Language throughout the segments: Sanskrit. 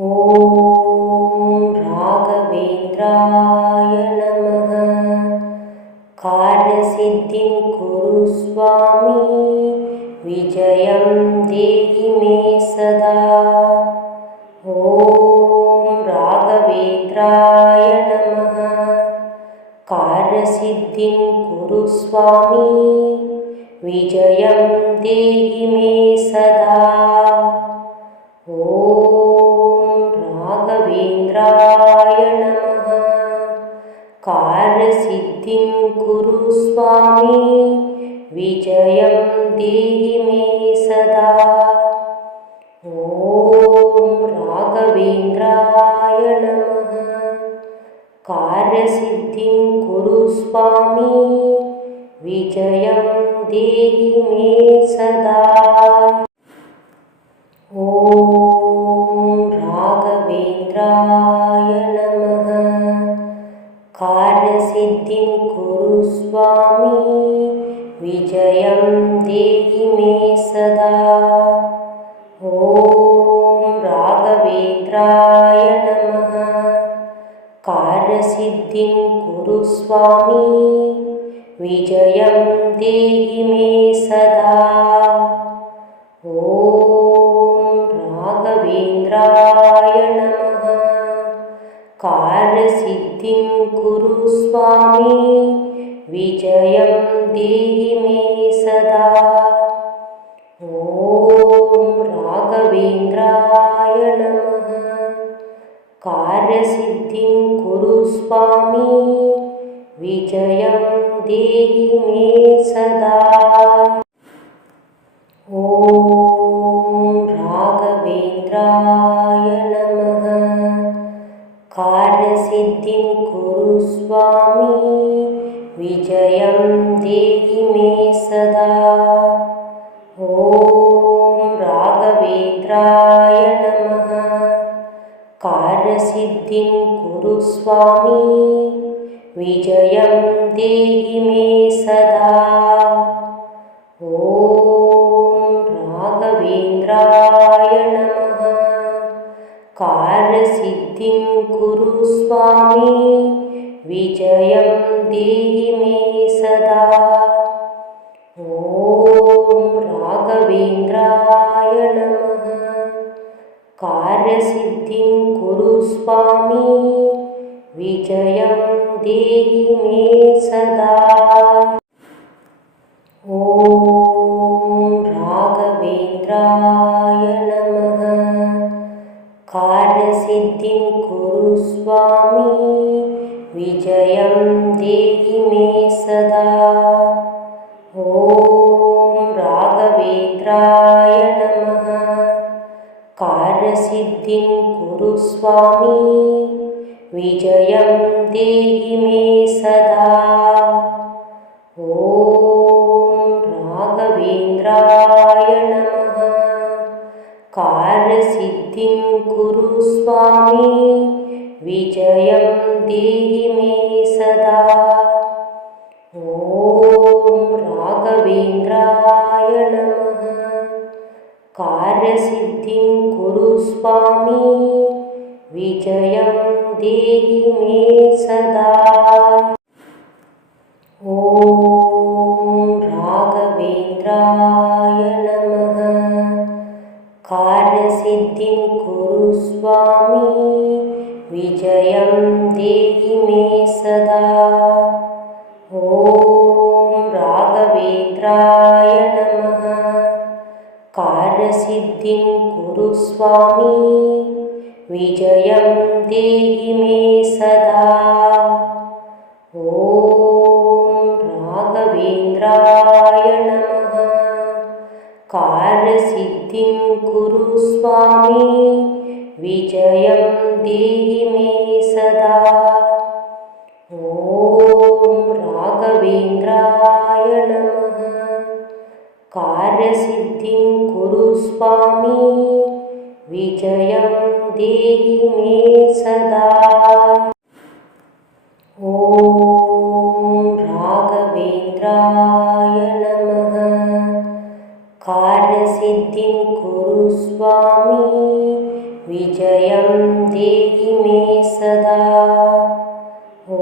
ॐ राघवेन्द्राय नमः। कार्यसिद्धिं कुरु स्वामी, विजयं देहि मे सदा। ॐ राघवेन्द्राय नमः। कार्यसिद्धिं कुरु स्वामी, विजयं देहि मे सदा। ॐ राघवेन्द्राय नमः। कार्यसिद्धिं कुरु स्वामी, विजयं देहि मे सदा। ॐ राघवेन्द्राय नमः। कार्यसिद्धिं कुरु स्वामी, विजयं देहि मे सदा। ॐ राघवेन्द्राय नमः। कार्यसिद्धिं कुरु स्वामी, विजयं देहि मे सदा। ॐ राघवेन्द्राय नमः। कार्यसिद्धिं कुरु स्वामी, विजयं देहि मे सदा। ॐ राघवेन्द्राय नमः। कार्यसिद्धिं कुरु स्वामी, विजयं देहि मे सदा। ॐ राघवेन्द्राय नमः। कार्यसिद्धिं कुरु स्वामी, विजयं देहि मे सदा। ॐ राघवेन्द्राय नमः। कार्यसिद्धिं कुरु स्वामी, विजयं देहि मे सदा। ॐ राघवेन्द्राय नमः। कार्यसिद्धिं कुरु स्वामी, विजयं देहि मे सदा। ॐ राघवेन्द्राय नमः। कार्यसिद्धिं कुरु स्वामी, विजयं देहि मे सदा। ॐ राघवेन्द्राय नमः। कार्यसिद्धिं कुरु स्वामी, विजयं देहि मे सदा। ॐ राघवेन्द्राय नमः। कार्यसिद्धिं कुरु स्वामी, विजयं देहि मे सदा। ॐ राघवेन्द्राय नमः। कार्यसिद्धिं कुरु स्वामी, विजयं देहि मे सदा। ॐ राघवेन्द्राय नमः। कार्यसिद्धिं कुरु स्वामी, विजयं देहि मे सदा। ॐ राघवेन्द्राय नमः। कार्यसिद्धिं कुरु स्वामी, विजयं देहि मे सदा। ॐ राघवेन्द्राय नमः। कार्यसिद्धिं कुरु स्वामी, विजयं देहि मे सदा। ॐ राघवेन्द्राय नमः। कार्यसिद्धिं कुरु स्वामी, विजयं देहि मे सदा। ॐ राघवेन्द्राय नमः। कार्यसिद्धिं कुरु स्वामी, विजयं देहि मे सदा। ॐ राघवेन्द्राय नमः। कार्यसिद्धिं कुरु स्वामी, विजयं देहि मे सदा। ॐ राघवेन्द्राय नमः। कार्यसिद्धिं कुरु स्वामी, विजयं देहि मे सदा। ॐ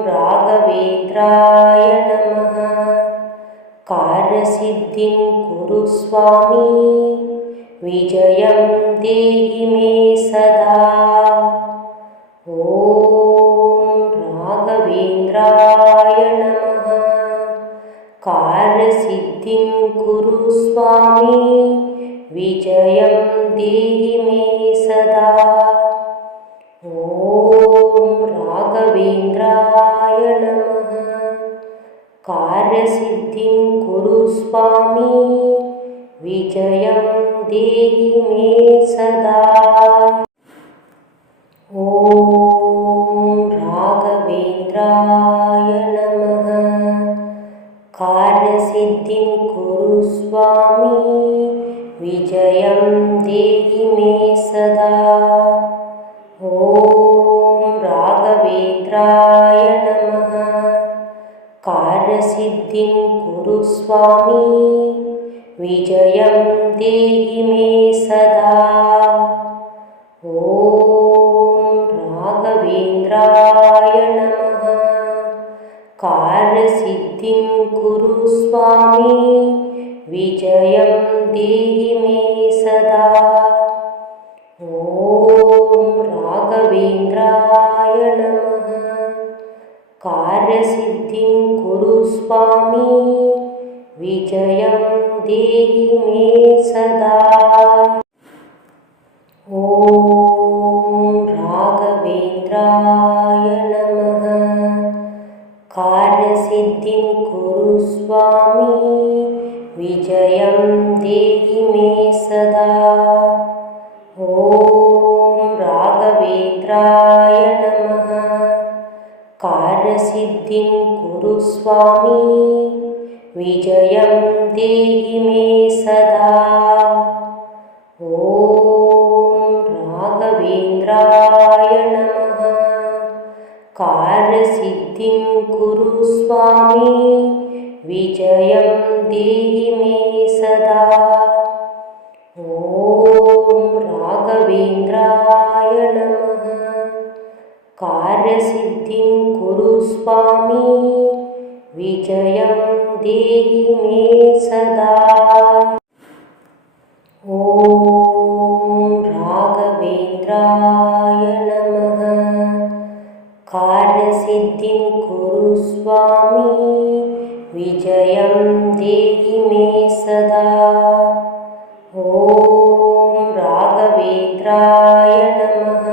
राघवेन्द्राय नमः। कार्यसिद्धिं कुरु स्वामी, विजयं देहि मे सदा। ॐ राघवेन्द्राय नमः। कार्यसिद्धिं कुरु स्वामी, विजयं देहि मे सदा। ॐ राघवेन्द्राय नमः। कार्यसिद्धिं कुरु स्वामी, विजयं देहि मे सदा। ॐ राघवेन्द्राय नमः। कार्यसिद्धिं कुरु स्वामी, विजयं देहि मे सदा। ॐ राघवेन्द्राय नमः। कार्यसिद्धिं कुरु स्वामी, विजयं देहि मे सदा। ॐ राघवेन्द्राय नमः। कार्यसिद्धिं कुरु स्वामी, विजयं देहि मे सदा। ॐ राघवेन्द्राय नमः। कार्यसिद्धिं कुरु स्वामी, विजयं देहि मे सदा। ॐ राघवेन्द्राय नमः। कार्यसिद्धिं कुरु स्वामी, विजयं देहि मे सदा। ॐ राघवेन्द्राय नमः। कार्यसिद्धिं कुरु स्वामी, विजयं देहि मे सदा। ॐ राघवेन्द्राय नमः। कार्यसिद्धिं कुरु स्वामी, विजयं देहि मे सदा। ॐ राघवेन्द्राय नमः। कार्यसिद्धिं कुरु स्वामी, विजयं देहि मे सदा। ॐ राघवेन्द्राय नमः। कार्यसिद्धिं कुरु स्वामी, विजयं देहि मे सदा। ॐ राघवेन्द्राय नमः।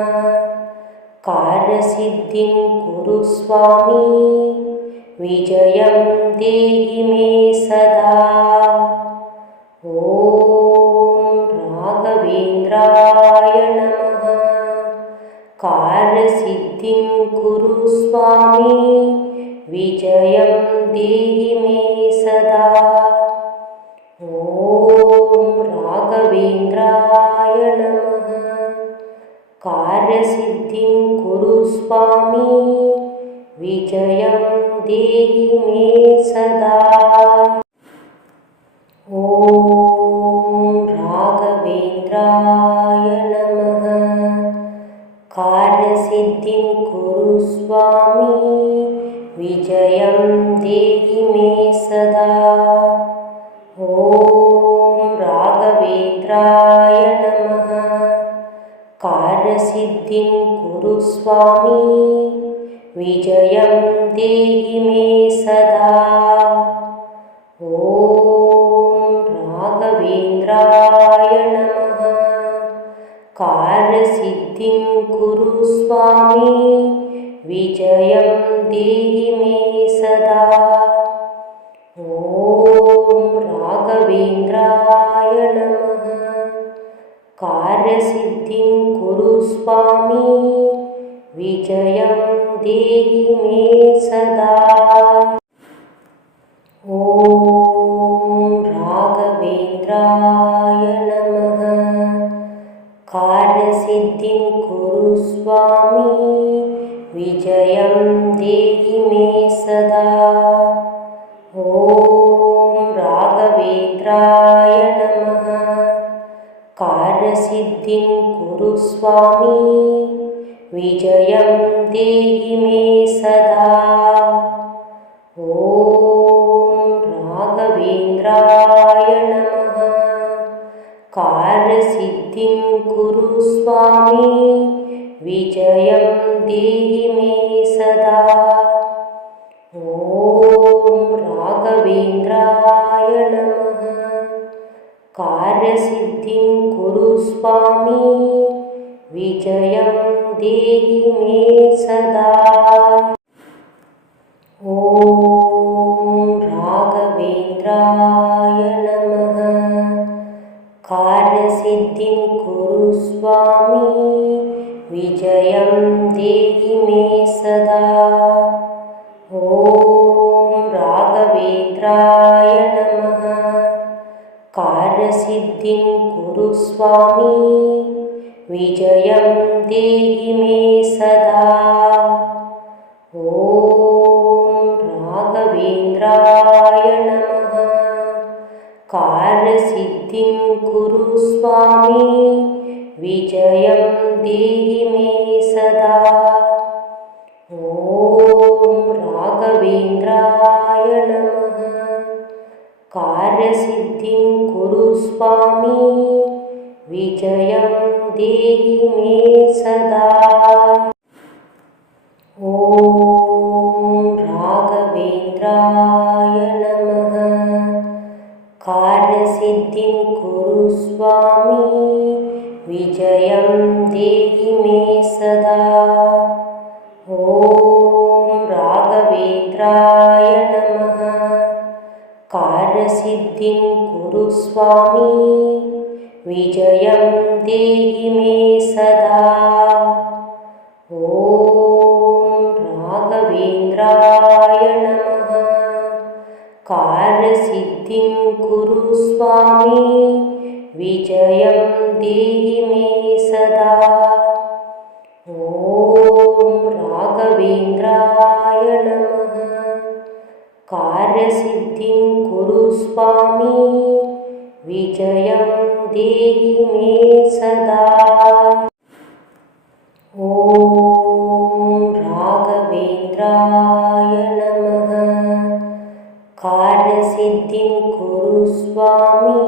कार्यसिद्धिं कुरु स्वामी, विजयं देहि मे सदा। ॐ राघवेन्द्राय नमः। कार्यसिद्धिं कुरु स्वामी, विजयं देहि मे सदा। ॐ राघवेन्द्राय नमः। कार्यसिद्धिं कुरु स्वामी, विजयं देहि मे सदा। ॐ राघवेन्द्राय नमः। कार्यसिद्धिं कुरु स्वामी, विजयं देहि मे सदा। ॐ राघवेन्द्राय नमः। कार्यसिद्धिं कुरु स्वामी, विजयं देहि मे सदा। ॐ राघवेन्द्राय नमः। कार्यसिद्धिं कुरु स्वामी, विजयं देहि मे सदा। ॐ राघवेन्द्राय नमः। कार्यसिद्धिं कुरु स्वामी, विजयं देहि मे सदा। ॐ राघवेन्द्राय नमः। कार्यसिद्धिं कुरु स्वामी, विजयं देहि मे सदा। ॐ राघवेन्द्राय नमः। कार्यसिद्धिं कुरु स्वामी विजयं देहि मे सदा। ॐ राघवेन्द्राय नमः। कार्यसिद्धिं कुरु स्वामी विजयं देहि मे सदा। ॐ राघवेन्द्राय नमः। कार्यसिद्धिं कुरु स्वामी विजयं देहि मे सदा। ॐ राघवेन्द्राय नमः। कार्यसिद्धिं कुरु स्वामी विजयं देहि मे सदा। ॐ राघवेन्द्राय नमः। कार्यसिद्धिं कुरु स्वामी विजयं देहि मे सदा। ॐ राघवेन्द्राय नमः। कार्यसिद्धिं कुरु स्वामी विजयं देहि मे सदा। ॐ राघवेन्द्राय नमः। कार्यसिद्धिं कुरु स्वामी विजयं देहि मे सदा। ॐ राघवेन्द्राय नमः। कार्यसिद्धिं कुरु स्वामी विजयं देहि मे सदा। ॐ राघवेन्द्राय नमः। कार्यसिद्धिं कुरु स्वामी विजयं देहि मे सदा। ॐ राघवेन्द्राय नमः। कार्यसिद्धिं कुरु स्वामी विजयं देहि मे सदा। ॐ राघवेन्द्राय नमः। कार्यसिद्धिं कुरु स्वामी विजयं देहि मे सदा। ॐ राघवेन्द्राय नमः। कार्यसिद्धिं कुरु स्वामी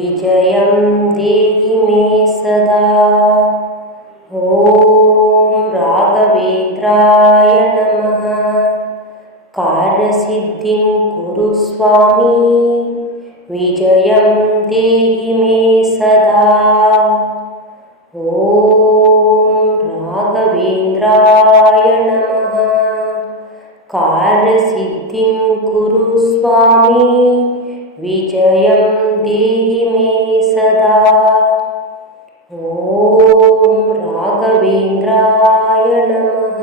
विजयं देहि मे सदा। ॐ राघवेन्द्राय नमः। कार्यसिद्धिं कुरु स्वामी विजयं देहि मे सदा। ॐ राघवेन्द्राय नमः। कार्यसिद्धिं कुरु स्वामी विजयं देहि मे सदा। ॐ राघवेन्द्राय नमः।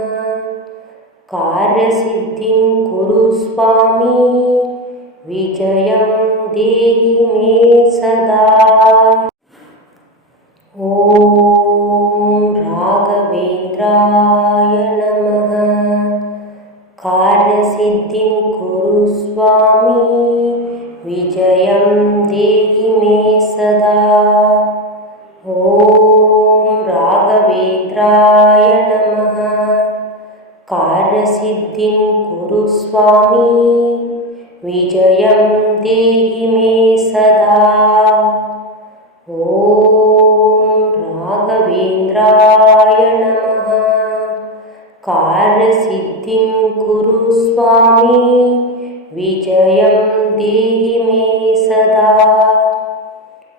कार्यसिद्धिं कुरु स्वामी विजयं देहि मे सदा। ॐ राघवेन्द्राय नमः। कार्यसिद्धिं कुरु स्वामी विजयं देहि मे सदा। ॐ राघवेन्द्राय नमः। कार्यसिद्धिं कुरु स्वामी विजयं देहि मे सदा। ॐ राघवेन्द्राय नमः। कार्यसिद्धिं कुरु स्वामी विजयं देहि मे सदा।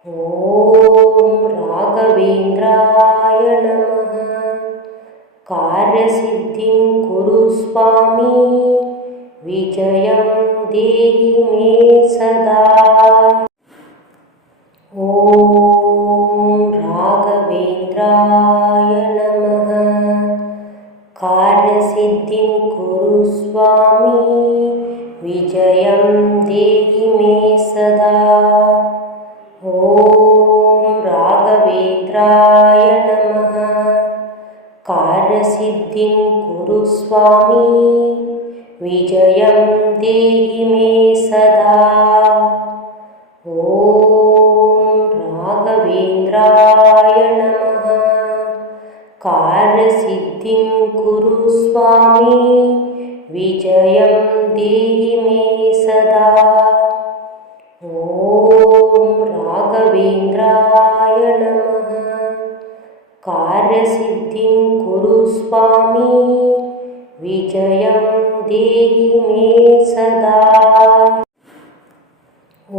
ॐ राघवेन्द्राय नमः। कार्यसिद्धिं कुरु स्वामी विजयं देहि मे सदा। ॐ राघवेन्द्राय नमः। कार्यसिद्धिं कुरु स्वामी विजयं देहि मे सदा। ॐ राघवेन्द्राय नमः। कार्यसिद्धिं कुरु स्वामी विजयं देहि मे सदा। ॐ राघवेन्द्राय नमः कार्यसिद्धिं कुरु स्वामी विजयं देहि मे सदा ॐ राघवेन्द्राय नमः कार्यसिद्धिं कुरु स्वामी विजयं देहि मे सदा ॐ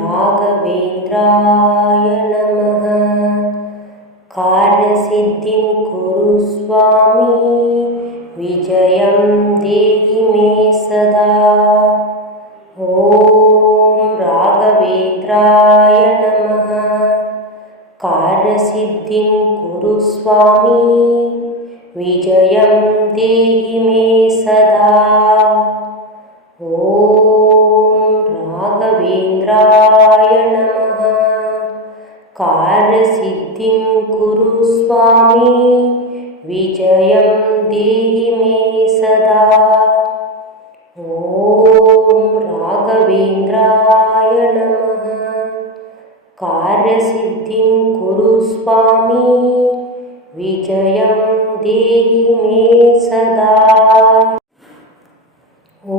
राघवेन्द्राय नमः कार्यसिद्धिं कुरु स्वामी विजयं देहि मे सदा ॐ राघवेन्द्राय नमः कार्यसिद्धिं कुरु स्वामी विजयं देहि मे सदा ॐ राघवेन्द्राय नमः कार्यसिद्धिं कुरु स्वामी विजयं देहि मे सदा ॐ राघवेन्द्राय नमः कार्यसिद्धिं कुरु स्वामी विजयं देहि मे सदा ॐ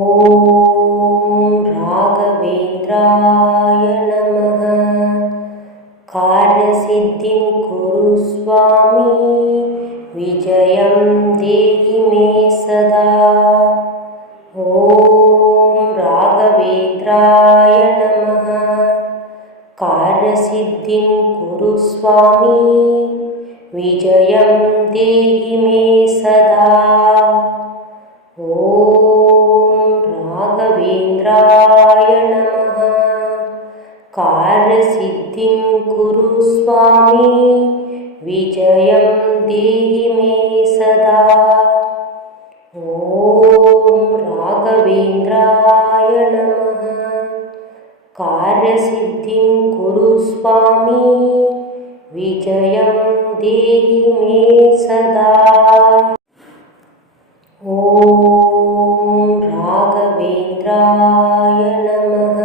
राघवेन्द्राय नमः कार्यसिद्धिं कुरु स्वामी विजयं देहि मे सदा ॐ राघवेन्द्राय नमः कार्यसिद्धिं कुरु स्वामी विजयं देहि मे सदा ॐ राघवेन्द्राय नमः कार्यसिद्धिं कुरु स्वामी विजयं देहि मे सदा ॐ राघवेन्द्राय नमः कार्यसिद्धिं कुरु स्वामी विजयं देहि मे सदा ॐ राघवेन्द्राय नमः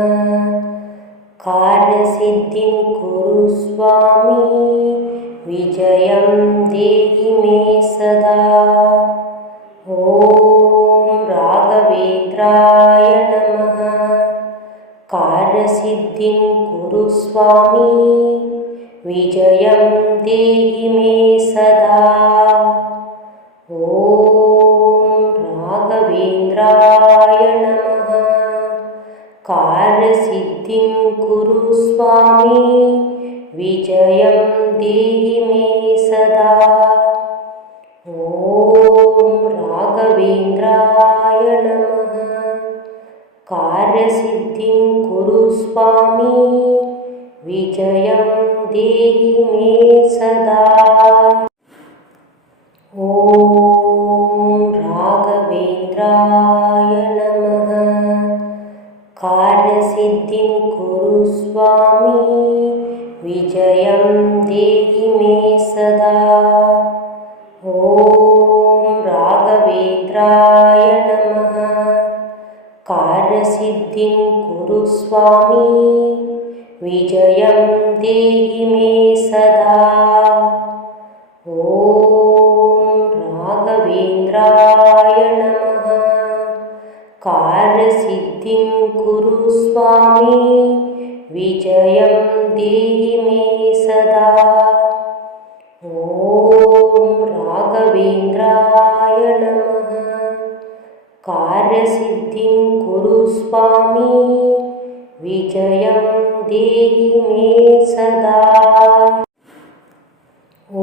कार्यसिद्धिं कुरु स्वामी विजयं देहि मे सदा ॐ राघवेन्द्राय नमः कार्यसिद्धिं कुरु स्वामी विजयं देहि मे सदा ॐ राघवेन्द्राय नमः कार्यसिद्धिं कुरु स्वामी विजयं देहि मे सदा ॐ राघवेन्द्राय नमः कार्यसिद्धिं कुरु स्वामी विजयं देहि मे सदा ॐ राघवेन्द्राय नमः कार्यसिद्धिं कुरु स्वामी विजयं देहि मे सदा ॐ राघवेन्द्राय नमः कार्यसिद्धिं कुरु स्वामी विजयं देहि मे सदा ॐ राघवेन्द्राय नमः कार्यसिद्धिं कुरु स्वामी विजयं देहि मे सदा ॐ राघवेन्द्राय नमः कार्यसिद्धिं कुरु स्वामी विजयं देहि मे सदा ॐ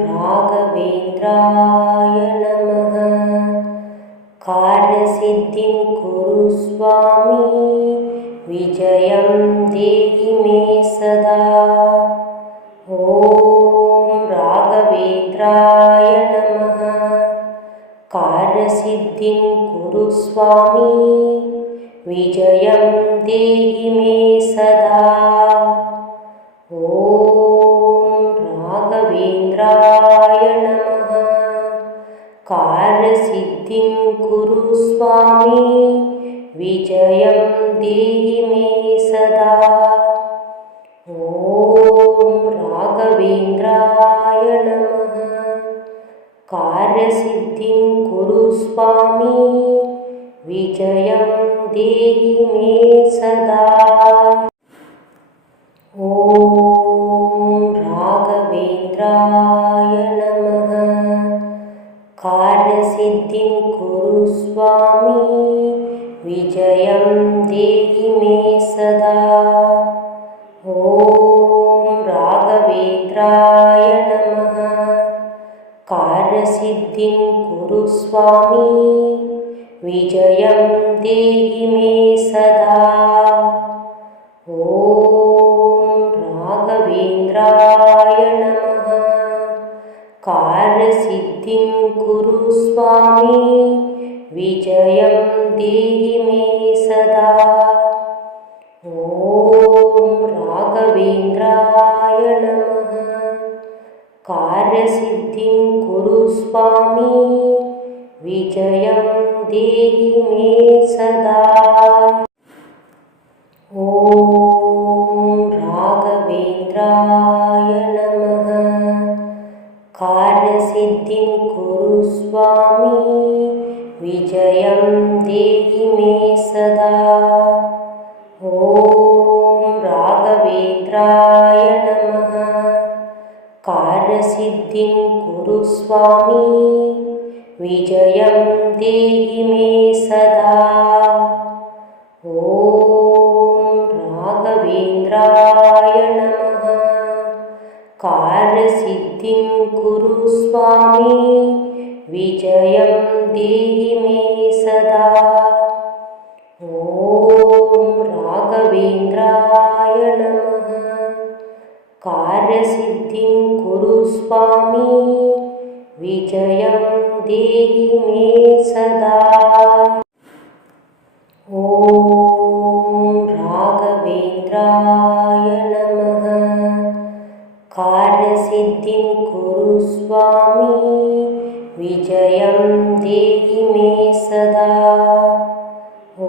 राघवेन्द्राय नमः कार्यसिद्धिं कुरु स्वामी विजयं देहि मे सदा ॐ राघवेन्द्राय नमः कार्यसिद्धिं कुरु स्वामी विजयं देहि मे सदा ॐ राघवेन्द्राय नमः कार्यसिद्धिं कुरु स्वामी विजयं देहि मे सदा ॐ राघवेन्द्राय नमः। कार्यसिद्धिं कुरु स्वामी विजयं देहि मे सदा। ॐ राघवेन्द्राय नमः। कार्यसिद्धिं कुरु स्वामी विजयं देहि मे सदा। ॐ राघवेन्द्राय नमः। कार्यसिद्धिं कुरु स्वामी विजयं देहि मे सदा। ॐ राघवेन्द्राय नमः। कार्यसिद्धिं कुरु स्वामी विजयं देहि मे सदा। ॐ राघवेन्द्राय नमः। कार्यसिद्धिं कुरु स्वामी विजयं देहि मे सदा। ॐ राघवेन्द्राय नमः। कार्यसिद्धिं कुरु स्वामी विजयं देहि मे सदा। ॐ राघवेन्द्राय नमः। कार्यसिद्धिं कुरु स्वामी विजयं देहि मे सदा। ॐ राघवेन्द्राय नमः। कार्यसिद्धिं कुरु स्वामी विजयं देहि मे सदा। ॐ राघवेन्द्राय नमः। कार्यसिद्धिं कुरु स्वामी विजयं देहि मे सदा। ॐ राघवेन्द्राय नमः। कार्यसिद्धिं कुरु स्वामी विजयं देहि मे सदा। ॐ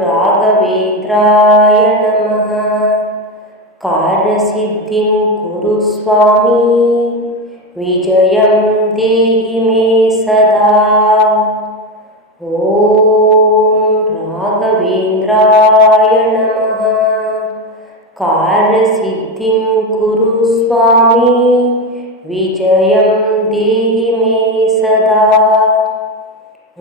राघवेन्द्राय नमः। कार्यसिद्धिं कुरु स्वामी विजयं देहि मे सदा। ॐ राघवेन्द्राय नमः। कार्यसिद्धिं कुरु स्वामी विजयं देहि मे सदा। ॐ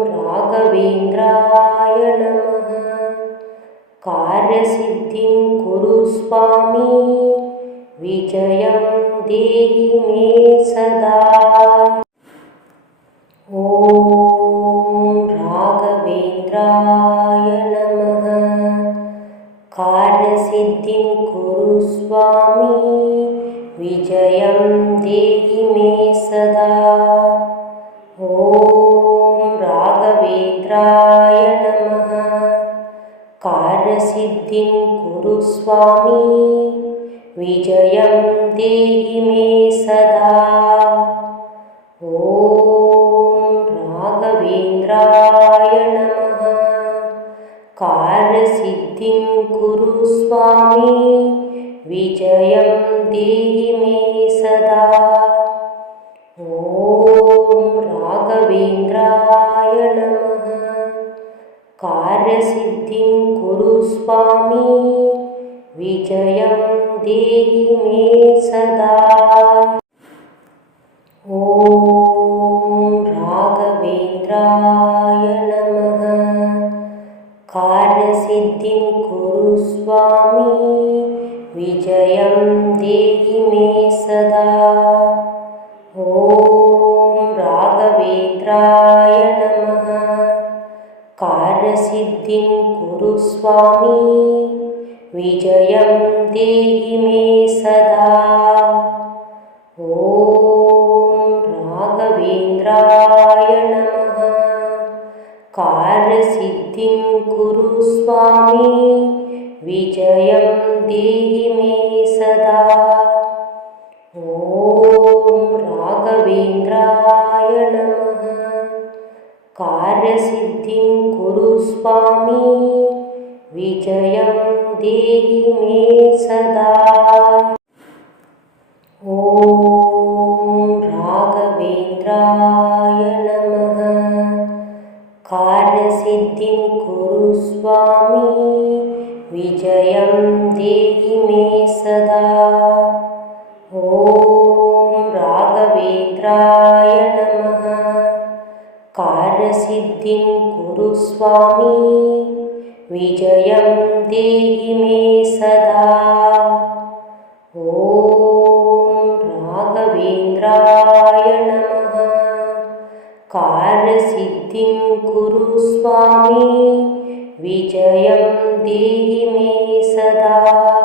राघवेन्द्राय नमः। कार्यसिद्धिं कुरु स्वामी विजयं देहि मे सदा। ॐ राघवेन्द्राय नमः। कार्यसिद्धिं कुरु स्वामी विजयं देहि मे सदा। ॐ राघवेन्द्राय नमः। कार्यसिद्धिं कुरु स्वामी विजयं देहि मे सदा। ॐ राघवेन्द्राय नमः। कार्यसिद्धिं कुरु स्वामी विजयं देहि मे सदा। ॐ राघवेन्द्राय नमः। कार्यसिद्धिं कुरु स्वामी विजयं देहि मे सदा। ॐ राघवेन्द्राय नमः। कार्यसिद्धिं कुरु स्वामी विजयं देहि मे सदा। ॐ राघवेन्द्राय नमः। कार्यसिद्धिं कुरु स्वामी विजयं देहि मे सदा। ॐ राघवेन्द्राय नमः। कार्यसिद्धिं कुरु स्वामी विजयं देहि मे सदा। ॐ राघवेन्द्राय नमः। कार्यसिद्धिं कुरु स्वामी विजयं देहि मे सदा। ॐ राघवेन्द्राय नमः। कार्यसिद्धिं कुरु स्वामी, विजयं देहि मे सदा। ॐ राघवेन्द्राय नमः। कार्यसिद्धिं कुरु स्वामी, विजयं देहि मे सदा। ॐ राघवेन्द्राय नमः। कार्यसिद्धिं कुरु स्वामी, विजयं देहि मे सदा।